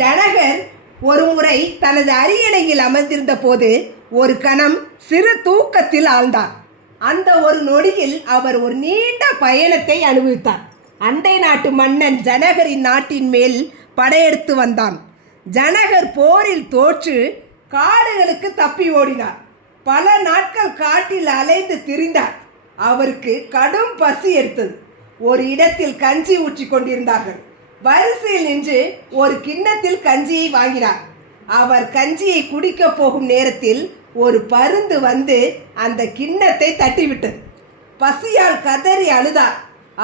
ஜனகர் ஒரு முறை தனது அரியணையில் அமர்ந்திருந்த போது ஒரு கணம் சிறு தூக்கத்தில் ஆழ்ந்தார். அந்த ஒரு நொடியில் அவர் ஒரு நீண்ட பயணத்தை அனுபவித்தார். அண்டை நாட்டு மன்னன் ஜனகரின் நாட்டின் மேல் படையெடுத்து வந்தான். ஜனகர் போரில் தோற்று காடுகளுக்கு தப்பி ஓடினார். பல நாட்கள் காட்டில் அலைந்து திரிந்தார். அவருக்கு கடும் பசி எடுத்தது. ஒரு இடத்தில் கஞ்சி ஊற்றி கொண்டிருந்தார்கள். வரிசையில் நின்று ஒரு கிண்ணத்தில் கஞ்சியை வாங்கினார். அவர் கஞ்சியை குடிக்கப் போகும் நேரத்தில் ஒரு பருந்து வந்து அந்த கிண்ணத்தை தட்டிவிட்டது. பசியால் கதறி அழுதார்.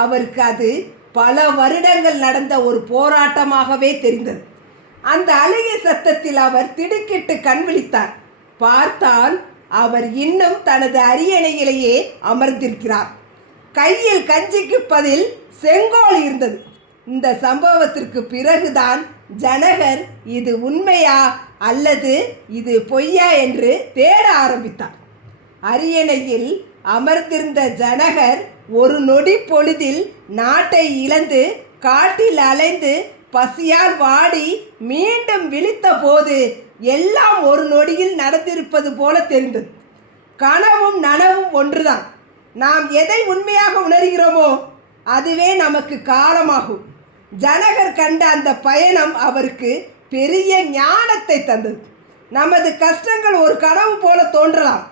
அவருக்கு அது பல வருடங்கள் நடந்த ஒரு போராட்டமாகவே தெரிந்தது. அந்த அழுகை சத்தத்தில் அவர் திடுக்கிட்டு கண் விழித்தார். பார்த்தால் அவர் இன்னும் தனது அரியணையிலேயே அமர்ந்திருக்கிறார். கையில் கஞ்சிக்கு பதில் செங்கோல் இருந்தது. இந்த சம்பவத்திற்கு பிறகுதான் ஜனகர் இது உண்மையா அல்லது இது பொய்யா என்று தேட ஆரம்பித்தார். அரியணையில் அமர்ந்திருந்த ஜனகர் ஒரு நொடி பொழுதில் நாட்டை இழந்து காட்டில் அலைந்து பசியால் வாடி மீண்டும் விழித்த போது எல்லாம் ஒரு நொடியில் நடந்திருப்பது போல தெரிந்தது. கனவும் நனவும் ஒன்றுதான். நாம் எதை உண்மையாக உணர்கிறோமோ அதுவே நமக்கு காலமாகும். ஜனகர் கண்ட அந்த பயணம் அவருக்கு பெரிய ஞானத்தை தந்தது. நமது கஷ்டங்கள் ஒரு கனவு போல தோன்றலாம்,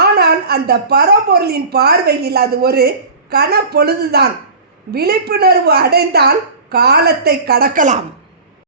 ஆனால் அந்த பரம்பொருளின் பார்வையில் அது ஒரு கனப்பொழுதுதான். விழிப்புணர்வு அடைந்தால் காலத்தை கடக்கலாம்.